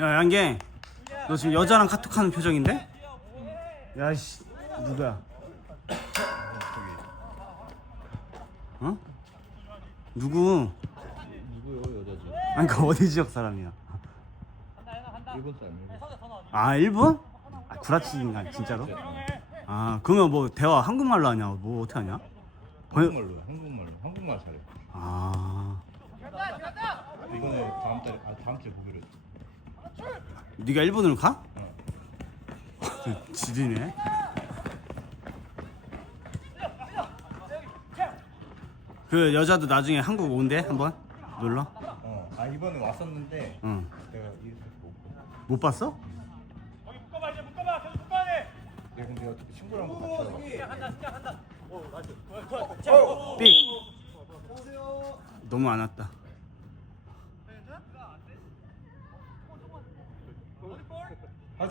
야 양갱 너 지금 여자랑 카톡하는 표정인데? 야씨 누구야? 어? 누구? 누구요 여자지? 아니 그 어디 지역 사람이야? 일본 사람. 아 일본? 아 구라치인가 진짜로? 아 그러면 뭐 대화 한국말로 하냐? 뭐 어떻게 하냐? 번... 한국말로 한국말로 한국말 잘해. 아 이번에 다음 달에 아 다음 주에 보기로 했어. 네가 일본으로 가? 지리네. 그 여자도 나중에 한국 온대 한번 놀러? 어. 아 이번에 왔었는데 응. 내가 이렇게 못. 봐. 못 봤어? 내가 근데 어차피 친구랑 같이 와. 삑. 너무 안 왔다.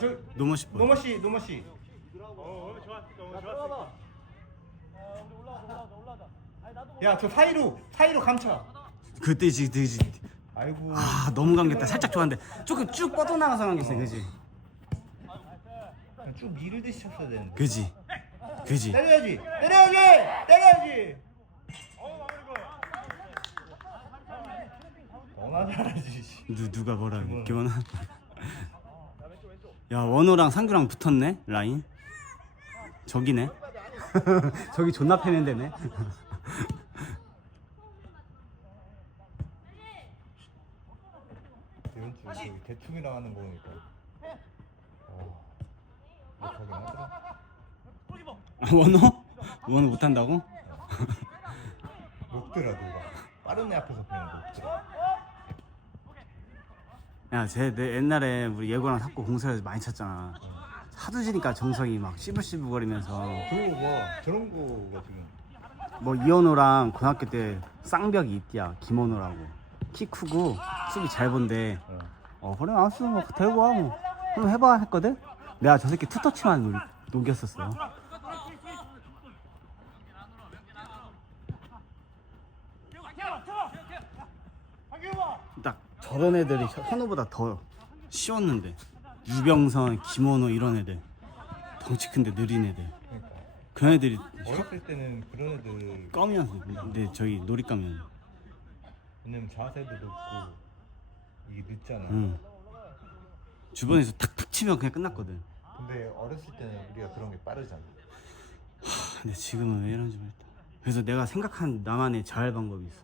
저 너무 싶어. 노마 씨 노마 씨. 야저 사이로 사이로 감차. 그때지 그때지. 아이고. 아 너무 감겼다. 살짝 좋았는데 조금 쭉 뻗어나가서 감겼어. 그지? 그냥 쭉 밀듯이 쳤어야 되는데. 그지? 그지? 때려야지 때려야지 때려야지. 너나 잘하지. 씨. 누 누가 뭐라 기원아. 야 원호랑 상규랑 붙었네 라인. 저기네. 저기 존나 패는 데네. 저기 대충이랑 하는 거 보니까. 어. 못하긴 하더라. 아, 원호? 원호 못한다고? 녹더라 누가. 빠른 애 앞에서 그냥 녹더라. 야, 쟤 내 옛날에 우리 예고랑 탁구 공사에서 많이 쳤잖아. 하도 지니까 정석이 막 씨불씨불거리면서 그리고 뭐 저런 거가 지금 뭐 이현호랑 고등학교 때 쌍벽이 있디야 김원호라고 키 크고 수비 잘 본대. 어. 어 그래 뭐 데리고 와 뭐. 그럼 해봐 했거든. 내가 저 새끼 투터치만 녹- 녹였었어. 딱 저런 애들이 현우보다 더 쉬웠는데. 유병선, 김원호 이런 애들. 덩치 큰데 느린 애들. 그러니까. 그런 애들이 어렸을 때는 그런 애들 껌이었어 근데 저기 놀이감이었어 왜냐면 자세도 높고 이게 늦잖아. 응. 주변에서 탁탁 치면 그냥 끝났거든. 근데 어렸을 때는 우리가 그런 게 빠르잖아. 근데 지금은 왜 이런지 모르겠다. 그래서 내가 생각한 나만의 자활 방법이 있어.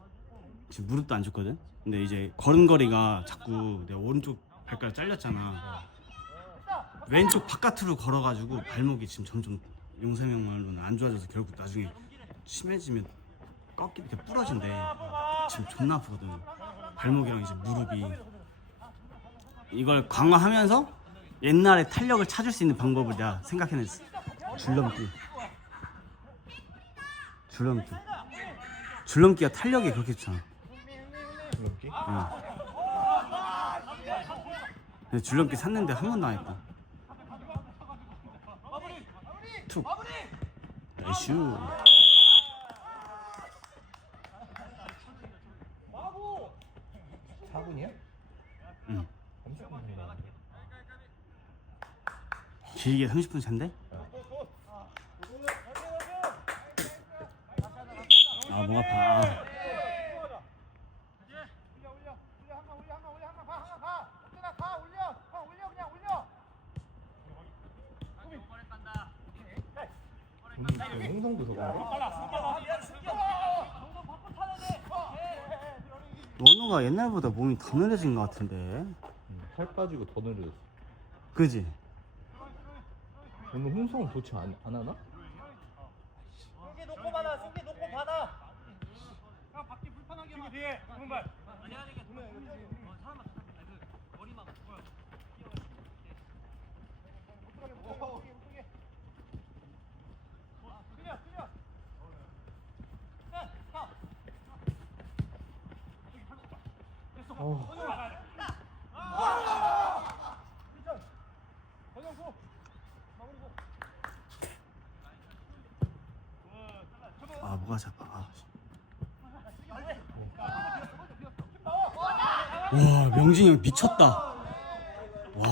지금 무릎도 안 좋거든 근데 이제 걸음걸이가 자꾸 내 오른쪽 발가락 잘렸잖아. 왼쪽 바깥으로 걸어가지고 발목이 지금 점점 용세명 말로는 안 좋아져서 결국 나중에 심해지면 꺾이 이렇게 부러진대. 지금 존나 아프거든. 발목이랑 이제 무릎이. 이걸 강화하면서 옛날에 탄력을 찾을 수 있는 방법을 내가 생각해냈어. 줄넘기. 줄넘기. 줄넘기가 탄력이 그렇게 좋잖아 그렇게? 응. 근데 줄넘기 샀는데 한 번도 안 했다 툭 나이슈 사분이야 응. 30분 정도. 길게 30분 잔대? 아, 목 아파. 아. 오늘 저 홍성도 저건가? 원호가 옛날보다 몸이 더 느려진 것 같은데. 응, 살 빠지고 더 늘어졌어. 그지? 오늘 홍성은 도착 안, 안 하나? 승기 놓고 받아 승기 놓고 받아 형 바퀴 불편하게 승기 뒤에 발 아니 아니 이게 어, 사람만 그 머리만 뭐야 어. 뭐가 잡아? 아, 씨. 와 명진이 형 미쳤다. 와.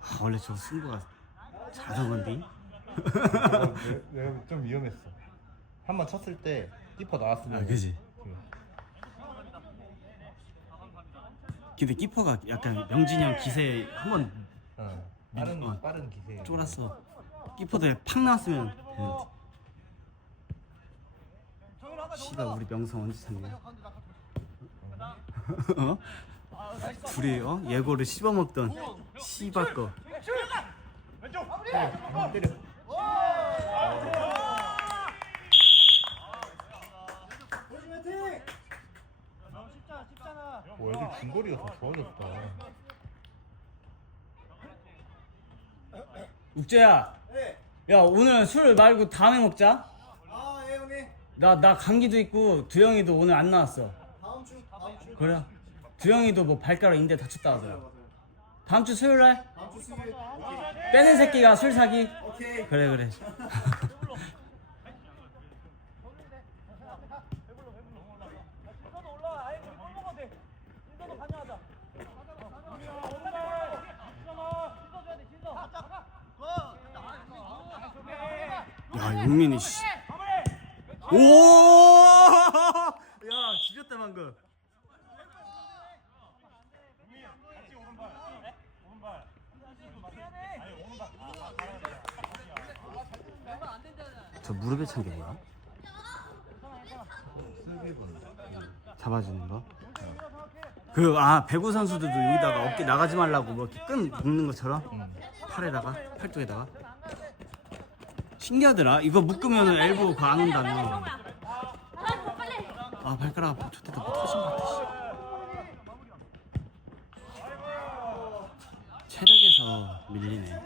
아, 원래 저 승부가 잘하는 건데. 내가, 내가 좀 위험했어. 한 번 쳤을 때 키퍼 나왔으면. 아 그지. 응. 근데 키퍼가 약간 명진이 형 기세 한번 어. 빠른 어. 빠른 기세. 쫄았어. 키퍼도 팍 나왔으면 되는데. 씨발 우리 명성 언제 찾냐? 어? 둘이 어 예고를 씹어 먹던 씨발 거. 오, 애들 중거리가 더 좋아졌다. uk재야. 야 오늘 술 말고 다음에 먹자. 나 나 감기도 있고 두영이도 오늘 안 나왔어. 다음 주 다음 주 그래. 두영이도 뭐 발가락 인대 다쳤다 하더라. 다음 주 수요일 날 다음 주 수요일 오케이 빼는 새끼가 술 사기. 오케이 그래 그래. 인서도 올라 반영하자 야 용민이 씨. 오! 야 지렸다 방금. 저 무릎에 찬 게 뭐야? 잡아주는 거? 그 아 배구 선수들도 여기다가 어깨 나가지 말라고 뭐 이렇게 끈 묶는 것처럼 팔에다가 팔뚝에다가 신기하더라. 이거 묶으면 엘보 그안 온다며. 아 발가락 아파. 저때도 뭐 터진 것 같아. 씨. 체력에서 밀리네.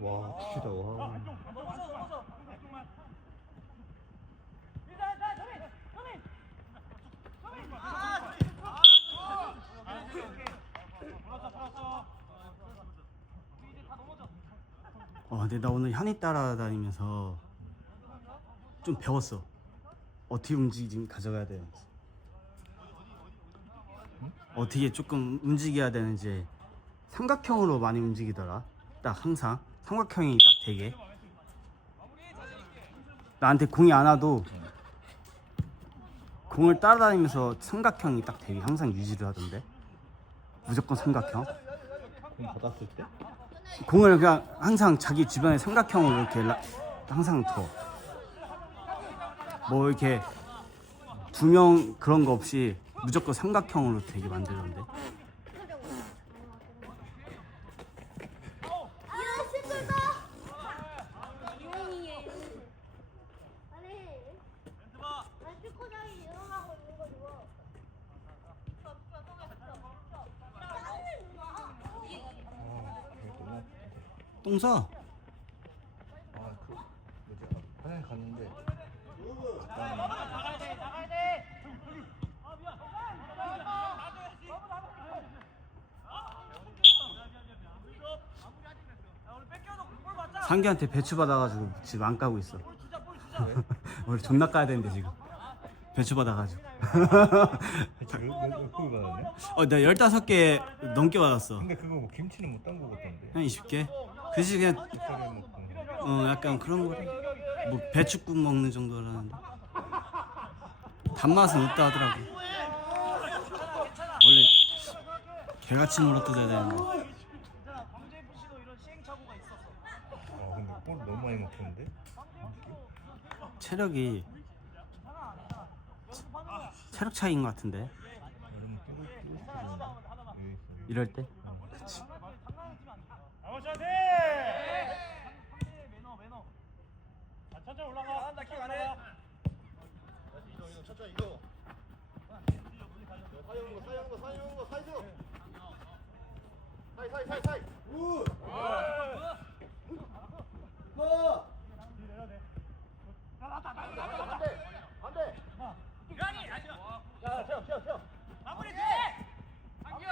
와, 키다 와. 어, 근데 나 오늘 현이 따라다니면서 좀 배웠어. 어떻게 움직임 가져가야 되는지. 어떻게 조금 움직여야 되는지 삼각형으로 많이 움직이더라. 딱 항상 삼각형이 딱 되게. 나한테 공이 안 와도 공을 따라다니면서 삼각형이 딱 되게 항상 유지를 하던데. 무조건 삼각형. 공 받았을 때? 공을 그냥 항상 자기 주변에 삼각형으로 이렇게 라- 항상 둬. 뭐 이렇게 두 명 그런 거 없이 무조건 삼각형으로 되게 만들던데. 야, 시끄다. 유행이에. 아니. 아, 축구장이 일어나고 있는 거 좋아. 아, 이거 너무. 똥 싸. 아, 그 뭐지? 아, 화장 갔는데. 상규한테 배추 받아가지고 지금 안 까고 있어. 원래 존나 까야 되는데 지금. 배추 받아가지고. 지금 몇, 몇골 받았네? 어, 나 15개 넘게 받았어. 근데 그거 뭐 김치는 못 담고 갔던데. 한 20개? 그지 그냥. 어 약간 그런 거래. 뭐 배추국 먹는 정도라는데. 단맛은 없다 하더라고. 원래 개같이 물어뜯어야 되는데. 아, 근데 골 너무 많이 먹혔는데? 체력이 체력 차이인 것 같은데 있어. 이럴 때 사이 사이 사이 우 허! 안돼 안돼 유한이 다시 와. 마무리 돼. 안겨.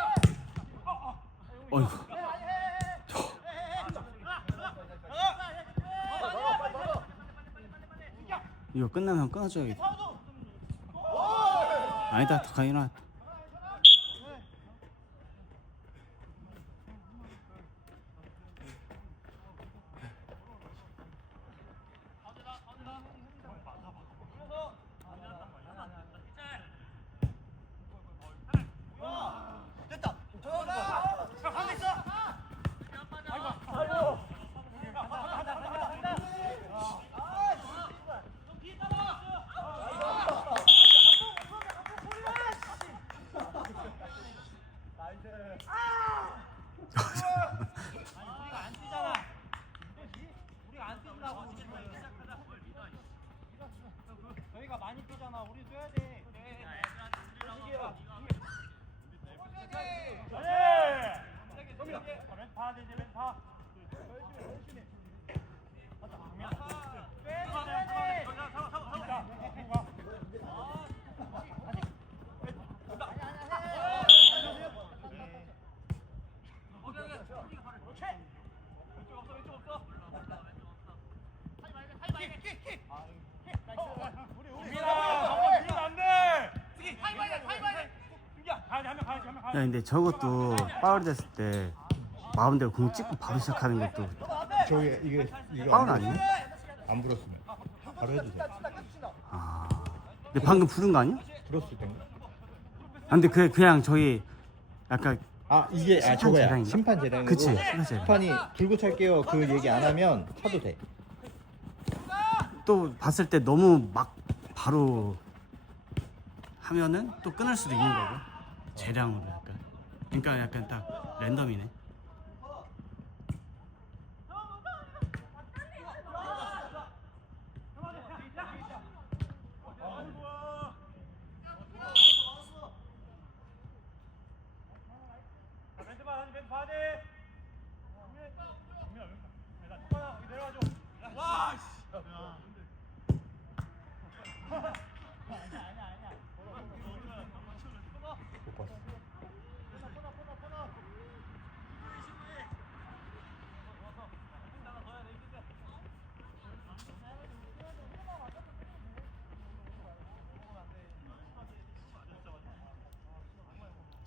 어이구. 이거 끝나면 끊어줘야겠다. 아니다, 다 가이나. 근데 저것도 파울 됐을 때 마음대로 공 찍고 바로 시작하는 것도 저기 이게 이거 파울? 불었- 안 불었으면 바로 해도 돼. 아. 근데 방금 부른 거 아니야? 불었을 텐가? 아, 근데 그 그냥 저희 약간 아 이게 아 심판 저거야 재량인가? 심판 재량이고 그치, 심판 재량. 심판이 불고 찰게요 그 얘기 안 하면 차도 돼. 또 봤을 때 너무 막 바로 하면은 또 끊을 수도 있는 거고 재량으로 그러니까 약간 딱 랜덤이네 멘트 봐, 멘트 봐야 돼. 내려가줘. 와, 씨. 못 봤어.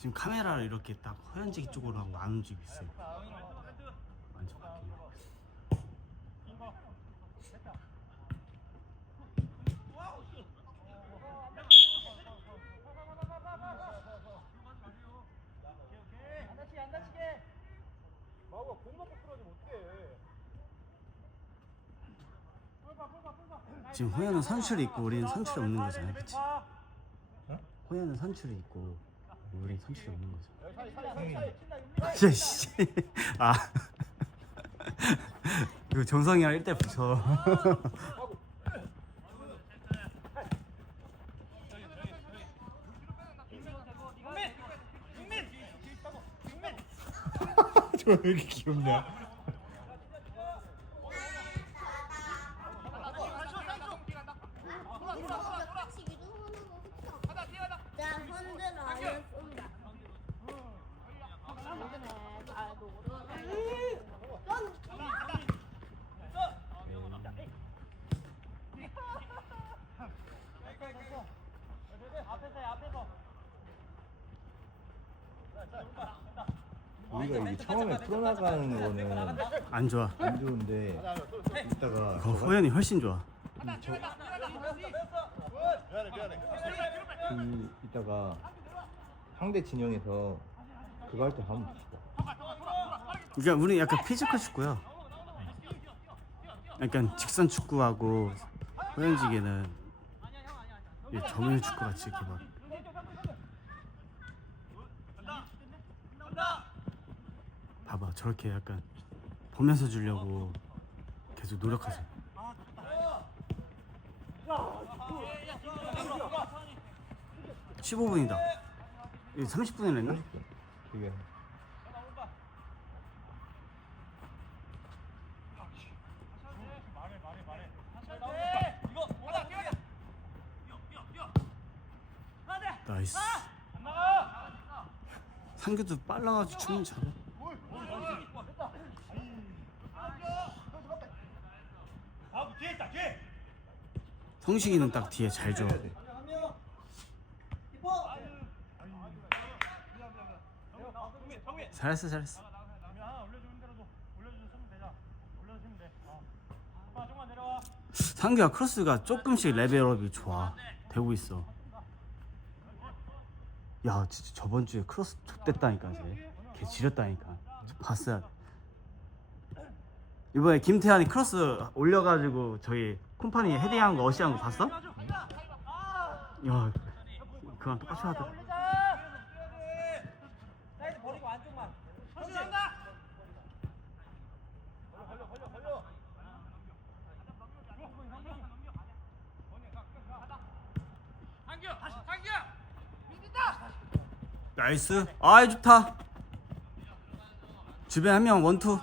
지금 카메라를 이렇게 딱 허연지기 쪽으로 하고 안 움직이고 있어요 완전 바뀌네 안 다치게, 안 다치게. 마우가 공 맞고 쓰러지면 어떡해. 지금 호연은 선출이 있고 우리는 선출이 없는 거잖아요 그치? 봐. 호연은 선출이 있고 우리 선출이 없는 거죠 야씨. 아. 이거 정성이랑 1대 붙여 저왜 이렇게 귀엽냐? 자, 흔들어 알겠습니다. 앞에서 해, 앞에서. 우리가 이게 처음에 풀어나가는 거는 안 좋아. 안 좋은데 이따가 그 호연이 훨씬 좋아. 그 이따가 상대 진영에서 그거 할때 죽어. 그러니까 우리 약간 피지컬 축구야. 약간 직선 축구하고 호연지기는 이 정일 축구 같이 이렇게 막 봐봐 저렇게 약간 보면서 주려고 계속 노력하세요 15분이다. 30분이나 했나? 뛰어야. 나이스. 나이스. 상규도 빨라가지고 충분히 잡아. 아 뒤에 있다 뒤에 성식이는 딱 뒤에 잘 줘. 잘했어 잘했어. 하나 올려주는 대로도 올려주시면 되자 올려주시면 돼 어. 아 좀만 내려와 상규가 크로스가 조금씩 레벨업이 좋아. 되고 있어. 야 진짜 저번 주에 크로스 좆됐다니까 쟤. 걔 지렸다니까. 저 봤어야 돼. 이번에 김태환이 크로스 올려가지고 저희 콤파니 헤딩한 거 어시한 거 봤어? 야 그랑 똑같이 하더라. 나이스. 아이 좋다. 주변 한 명 원투.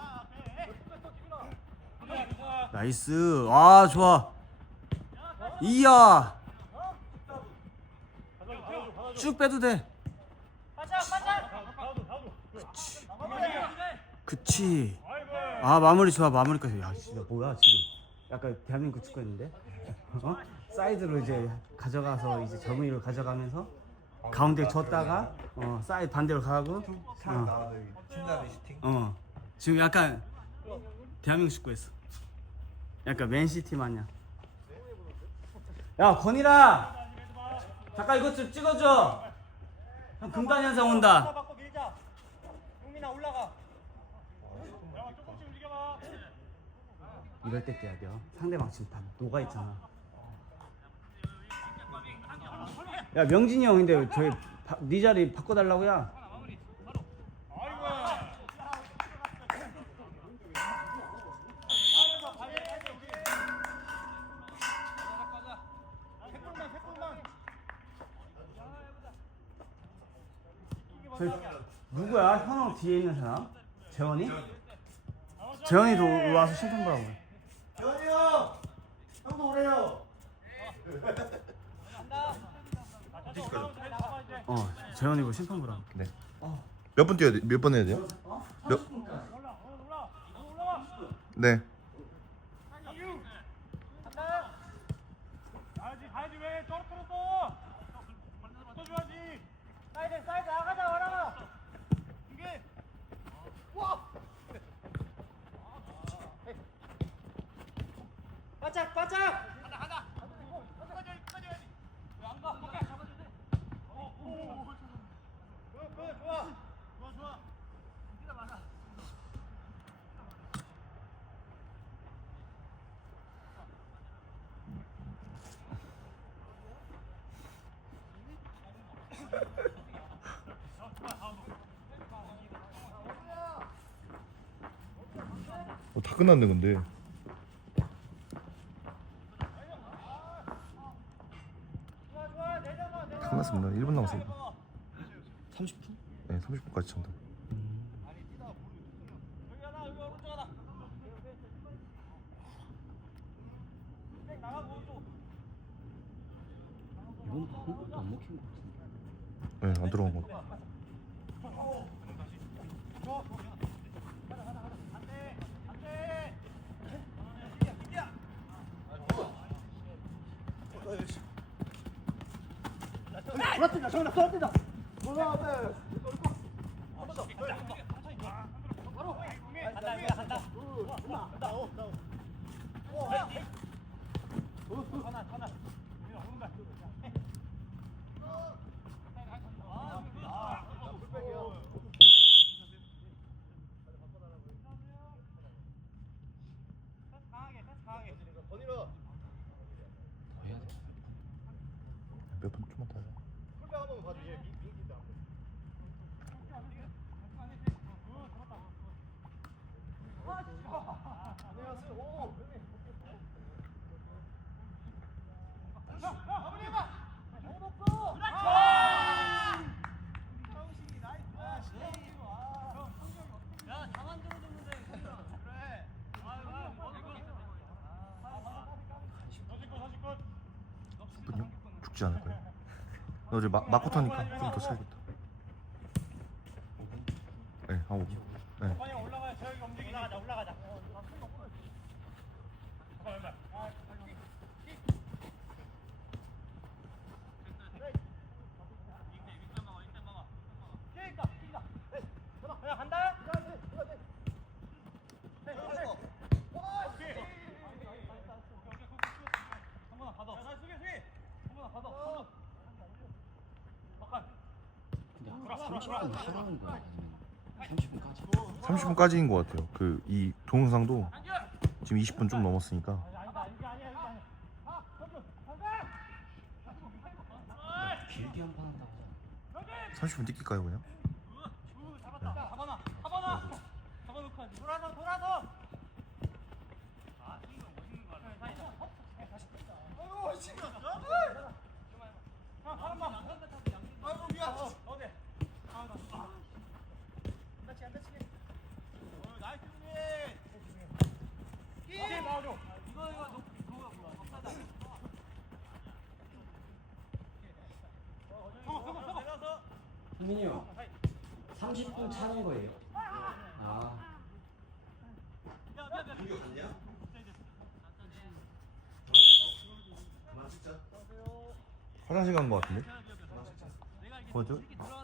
나이스. 아 좋아. 이야. 쭉 빼도 돼. 맞아 그치. 아 마무리 좋아 마무리까지. 야 진짜 뭐야 지금. 약간 대한민국 축구였는데. 어? 사이드로 이제 가져가서 이제 정의로 가져가면서 가운데 줬다가 어 사이드 반대로 가고. 상 어. 어 지금 약간 대한민국 축구했어 약간 맨시티 마냥. 야 건이라! 잠깐 이것 좀 찍어줘. 형 금단 현상 온다. 바꿔 밀자 용민아 올라가 야 조금씩 움직여봐 이럴 때 뛰어야 돼요. 상대방 지금 다 녹아 있잖아. 야 명진이 형 근데 저희 바- 네 자리 바꿔달라고야 누구야? 현호 뒤에 있는 사람? 재원이? 재원이도 와서 심판 보라고 그래. 현이 형! 형도 오래요! 어, 재원이고 심판 보라고. 네. 몇 분 뛰어야 돼? 몇 번 해야 돼요? 몇? 네. 가야지 가야지 왜 떨어뜨렸어 붙어줘야지 사이드 사이드 나가자 와라 이게 와 바짝 바짝 가다 가다 끝까지 끝까지 해야지 왜안 가? 오케이 잡아줘 돼 오오 좋아 좋아 좋아 좋아 인기가 많아 어, 다 끝났네 근데. 다 끝났습니다. 1분 남았어요. 30분? 네, 30분까지 찬다. 여기 하나 여기 오른쪽 하나 백 나가고 오른쪽 이번 한 것도 안 먹힌 것 같은데. 네, 안 들어간 거. 간다 여기 간다 하나 하나 오른발 강하게 강하게 건이라! 몇 분 좀만 더 하자. 풀백 한번 봐줘 얘 민- 민기 있다 안녕하세요 오! 야다 만들어줬는데 그래 분요? 죽지 않을 거예요. 너 어제 마, 마코 타니까 좀더 차야겠다. 네, 한 5분. 네. 빨리 올라가야 저기 움직이 올라가자 올라가자 야 간다 한번아 받아 수비 수비 한번아 받아 근데 30분 하라는 거야 30분까지 30분까지인 것 같아요. 그 이 동영상도 지금 20분 좀 넘었으니까 아니다 이게 아니야 이게 아니야 아 길게 한 한다고 30분 뛸까요 그냥? 잡았다 잡아놔 잡아놔 잡아놓고 하지 돌아서 돌아서 아이고 시끄럽어 형 바람만 아이고 미안 어디 안 다치게 안 다치게 어, 나이스 수비 오케이 나와줘 이거 이거 놓 그거가 뭐야 덕사다 서고 서고 서고 내려서 현 민이 형 30분 차는 거예요 아 화장실 간것 같은데? 뭐죠? 들어가는 걸